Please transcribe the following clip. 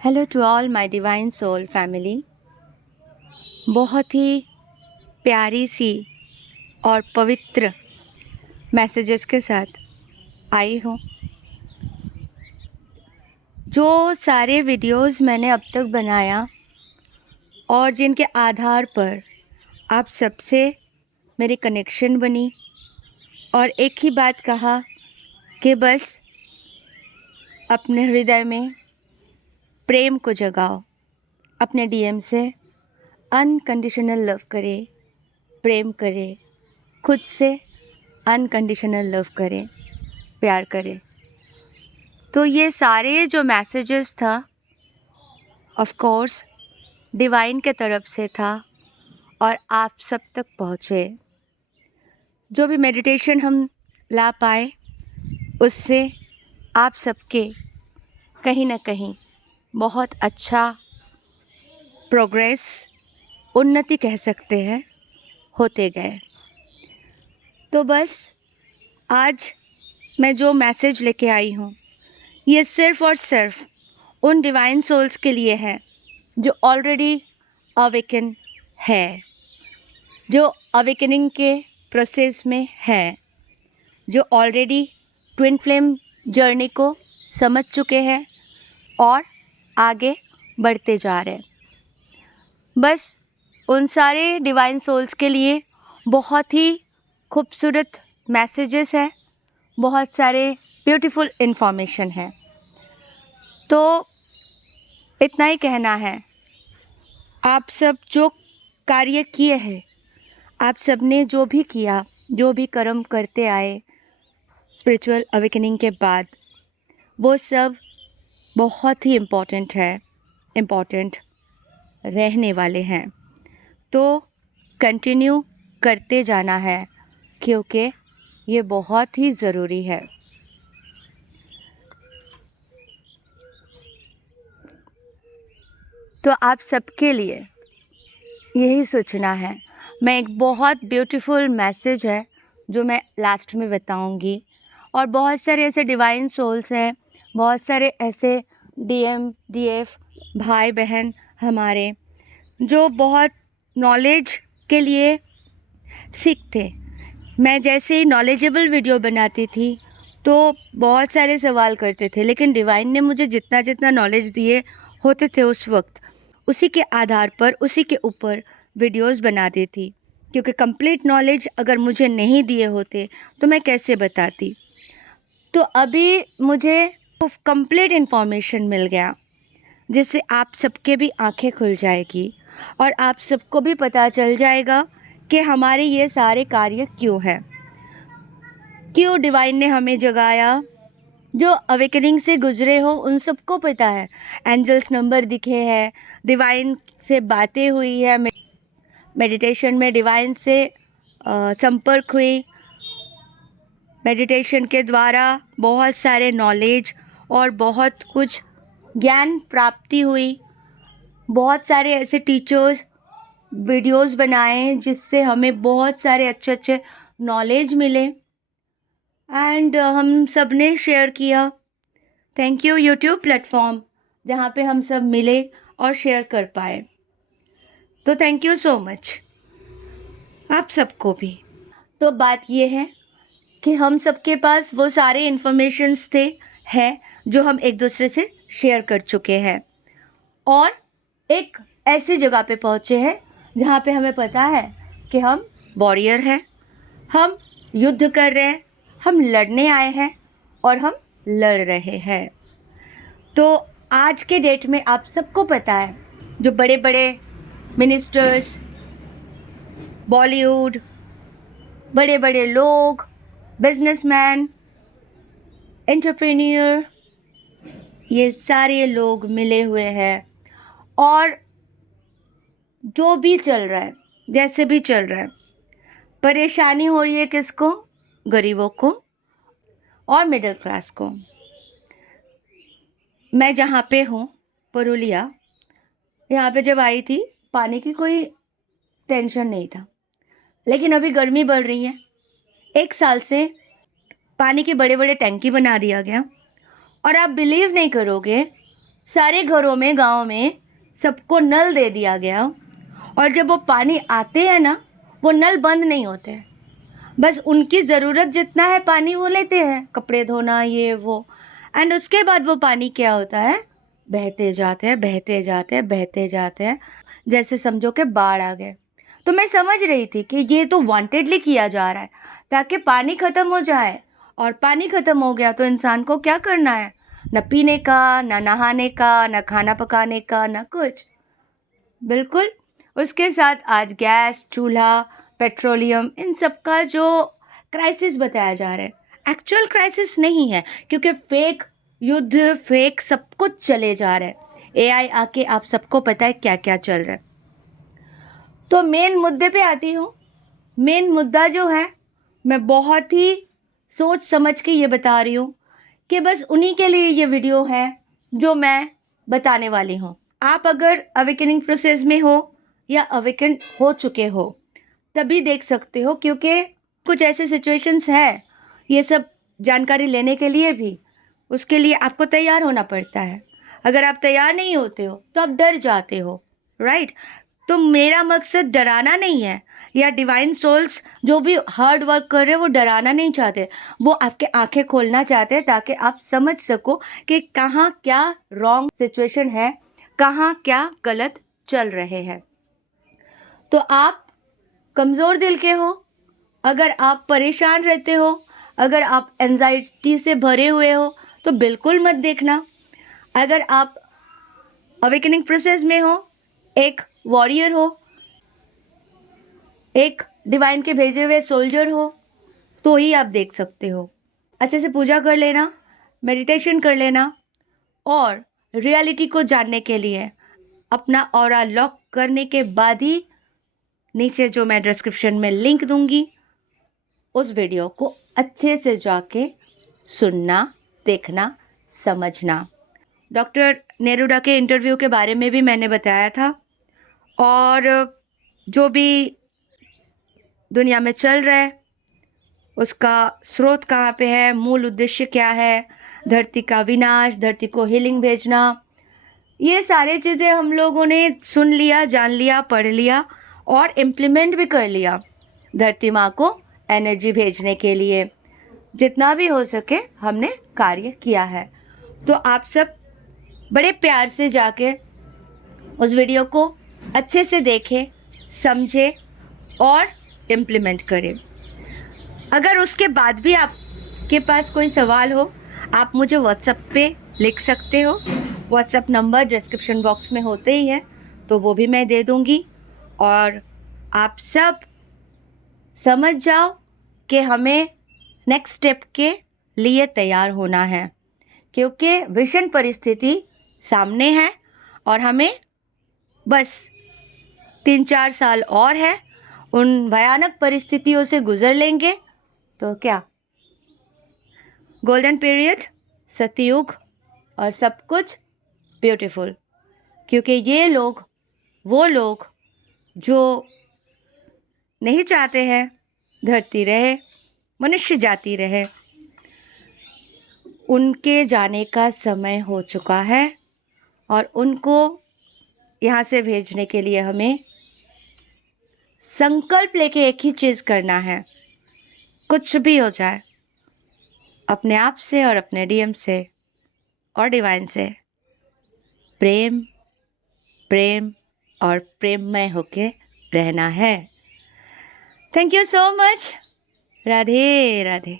Hello to all my divine soul family. बहुत ही प्यारी सी और पवित्र मैसेजेस के साथ आई हूँ। जो सारे वीडियोस मैंने अब तक बनाया और जिनके आधार पर आप सबसे मेरी कनेक्शन बनी और एक ही बात कहा कि बस अपने हृदय में प्रेम को जगाओ, अपने डीएम से अनकंडीशनल लव करे, प्रेम करे, खुद से अनकंडीशनल लव करे, प्यार करे। तो ये सारे जो मैसेजेस था ऑफ कोर्स डिवाइन के तरफ से था और आप सब तक पहुँचे। जो भी मेडिटेशन हम ला पाए उससे आप सबके कहीं ना कहीं बहुत अच्छा प्रोग्रेस, उन्नति कह सकते हैं, होते गए। तो बस आज मैं जो मैसेज लेके आई हूँ ये सिर्फ़ और सिर्फ उन डिवाइन सोल्स के लिए है जो ऑलरेडी अवेकन है, जो अवेकनिंग के प्रोसेस में है, जो ऑलरेडी ट्विन फ्लेम जर्नी को समझ चुके हैं और आगे बढ़ते जा रहे हैं। बस उन सारे डिवाइन सोल्स के लिए बहुत ही खूबसूरत मैसेजेस हैं, बहुत सारे ब्यूटीफुल इन्फॉर्मेशन है। तो इतना ही कहना है, आप सब जो कार्य किए हैं, आप सब ने जो भी किया, जो भी कर्म करते आए स्पिरिचुअल अवेकनिंग के बाद, वो सब बहुत ही इम्पोर्टेंट रहने वाले हैं। तो कंटिन्यू करते जाना है क्योंकि ये बहुत ही ज़रूरी है। तो आप सबके लिए यही सोचना है। मैं एक बहुत ब्यूटीफुल मैसेज है जो मैं लास्ट में बताऊंगी, और बहुत सारे ऐसे डिवाइन सोल्स हैं, बहुत सारे ऐसे डीएम डीएफ भाई बहन हमारे जो बहुत नॉलेज के लिए सीखते। मैं जैसे ही नॉलेजेबल वीडियो बनाती थी तो बहुत सारे सवाल करते थे, लेकिन डिवाइन ने मुझे जितना जितना नॉलेज दिए होते थे उस वक्त, उसी के आधार पर, उसी के ऊपर वीडियोस बनाती थी। क्योंकि कंप्लीट नॉलेज अगर मुझे नहीं दिए होते तो मैं कैसे बताती। तो अभी मुझे कंप्लीट इन्फॉर्मेशन मिल गया, जिससे आप सबके भी आंखें खुल जाएगी और आप सबको भी पता चल जाएगा कि हमारे ये सारे कार्य क्यों हैं, क्यों डिवाइन ने हमें जगाया। जो अवेकनिंग से गुजरे हो उन सबको पता है, एंजल्स नंबर दिखे हैं, डिवाइन से बातें हुई है, मेडिटेशन में डिवाइन से संपर्क हुई, मेडिटेशन के द्वारा बहुत सारे नॉलेज और बहुत कुछ ज्ञान प्राप्ति हुई। बहुत सारे ऐसे टीचर्स वीडियोस बनाए जिससे हमें बहुत सारे अच्छे अच्छे नॉलेज मिले एंड हम सब ने शेयर किया। थैंक यू यूट्यूब प्लेटफॉर्म, जहाँ पे हम सब मिले और शेयर कर पाए। तो थैंक यू सो मच आप सबको भी। तो बात ये है कि हम सबके पास वो सारे इन्फॉर्मेशंस थे हैं जो हम एक दूसरे से शेयर कर चुके हैं और एक ऐसी जगह पे पहुँचे हैं जहाँ पे हमें पता है कि हम वॉरियर हैं, हम युद्ध कर रहे हैं, हम लड़ने आए हैं और हम लड़ रहे हैं। तो आज के डेट में आप सबको पता है, जो बड़े बड़े मिनिस्टर्स, बॉलीवुड, बड़े बड़े लोग, बिजनेसमैन, एंटरप्रेन्योर, ये सारे लोग मिले हुए हैं और जो भी चल रहा है, जैसे भी चल रहा है, परेशानी हो रही है किसको? गरीबों को और मिडिल क्लास को। मैं जहाँ पे हूँ पुरुलिया, यहाँ पे जब आई थी पानी की कोई टेंशन नहीं था, लेकिन अभी गर्मी बढ़ रही है। 1 साल से पानी के बड़े बड़े टैंकी बना दिया गया और आप बिलीव नहीं करोगे, सारे घरों में, गांव में सबको नल दे दिया गया, और जब वो पानी आते हैं ना, वो नल बंद नहीं होते हैं। बस उनकी ज़रूरत जितना है पानी वो लेते हैं, कपड़े धोना ये वो, एंड उसके बाद वो पानी क्या होता है, बहते जाते हैं, बहते जाते हैं, बहते जाते हैं, जैसे समझो कि बाढ़ आ गए। तो मैं समझ रही थी कि ये तो वांटेडली किया जा रहा है ताकि पानी ख़त्म हो जाए, और पानी ख़त्म हो गया तो इंसान को क्या करना है, न पीने का, न नहाने का, न खाना पकाने का, न कुछ। बिल्कुल। उसके साथ आज गैस, चूल्हा, पेट्रोलियम, इन सब का जो क्राइसिस बताया जा रहा है, एक्चुअल क्राइसिस नहीं है, क्योंकि फेक युद्ध, फेक सब कुछ चले जा रहा है। एआई आके आप सबको पता है क्या क्या चल रहा है। तो मेन मुद्दे पे आती हूँ। मेन मुद्दा जो है, मैं बहुत ही सोच समझ के ये बता रही हूँ कि बस उन्हीं के लिए ये वीडियो है जो मैं बताने वाली हूँ। आप अगर अवेकनिंग प्रोसेस में हो या अवेकन हो चुके हो तभी देख सकते हो, क्योंकि कुछ ऐसे सिचुएशंस है, ये सब जानकारी लेने के लिए भी उसके लिए आपको तैयार होना पड़ता है। अगर आप तैयार नहीं होते हो तो आप डर जाते हो, राइट? तो मेरा मकसद डराना नहीं है, या डिवाइन सोल्स जो भी हार्ड वर्क कर रहे हैं वो डराना नहीं चाहते, वो आपके आंखें खोलना चाहते हैं ताकि आप समझ सको कि कहाँ क्या रॉन्ग सिचुएशन है, कहाँ क्या गलत चल रहे हैं। तो आप कमज़ोर दिल के हो, अगर आप परेशान रहते हो, अगर आप एंजाइटी से भरे हुए हो तो बिल्कुल मत देखना। अगर आप अवेकनिंग प्रोसेस में हो, एक वॉरियर हो, एक डिवाइन के भेजे हुए सोल्जर हो, तो ही आप देख सकते हो। अच्छे से पूजा कर लेना, मेडिटेशन कर लेना, और रियलिटी को जानने के लिए अपना ऑरा लॉक करने के बाद ही नीचे जो मैं डिस्क्रिप्शन में लिंक दूंगी उस वीडियो को अच्छे से जाके सुनना, देखना, समझना। डॉक्टर नेरूडा के इंटरव्यू के बारे में भी मैंने बताया था, और जो भी दुनिया में चल रहा है उसका स्रोत कहाँ पे है, मूल उद्देश्य क्या है, धरती का विनाश, धरती को हीलिंग भेजना, ये सारी चीज़ें हम लोगों ने सुन लिया, जान लिया, पढ़ लिया और इम्प्लीमेंट भी कर लिया धरती माँ को एनर्जी भेजने के लिए। जितना भी हो सके हमने कार्य किया है। तो आप सब बड़े प्यार से जाके उस वीडियो को अच्छे से देखें, समझें और इम्प्लीमेंट करें। अगर उसके बाद भी आपके पास कोई सवाल हो, आप मुझे व्हाट्सएप पे लिख सकते हो। व्हाट्सएप नंबर डिस्क्रिप्शन बॉक्स में होते ही है, तो वो भी मैं दे दूँगी। और आप सब समझ जाओ कि हमें नेक्स्ट स्टेप के लिए तैयार होना है, क्योंकि विषम परिस्थिति सामने है और हमें बस 3-4 साल और है, उन भयानक परिस्थितियों से गुजर लेंगे तो क्या गोल्डन पीरियड, सतयुग और सब कुछ ब्यूटीफुल। क्योंकि ये लोग, वो लोग जो नहीं चाहते हैं धरती रहे, मनुष्य जाति रहे, उनके जाने का समय हो चुका है, और उनको यहाँ से भेजने के लिए हमें संकल्प लेके एक ही चीज़ करना है, कुछ भी हो जाए, अपने आप से और अपने डीएम से और डिवाइन से प्रेम, प्रेम और प्रेममय होके रहना है। Thank you so much. Radhe Radhe.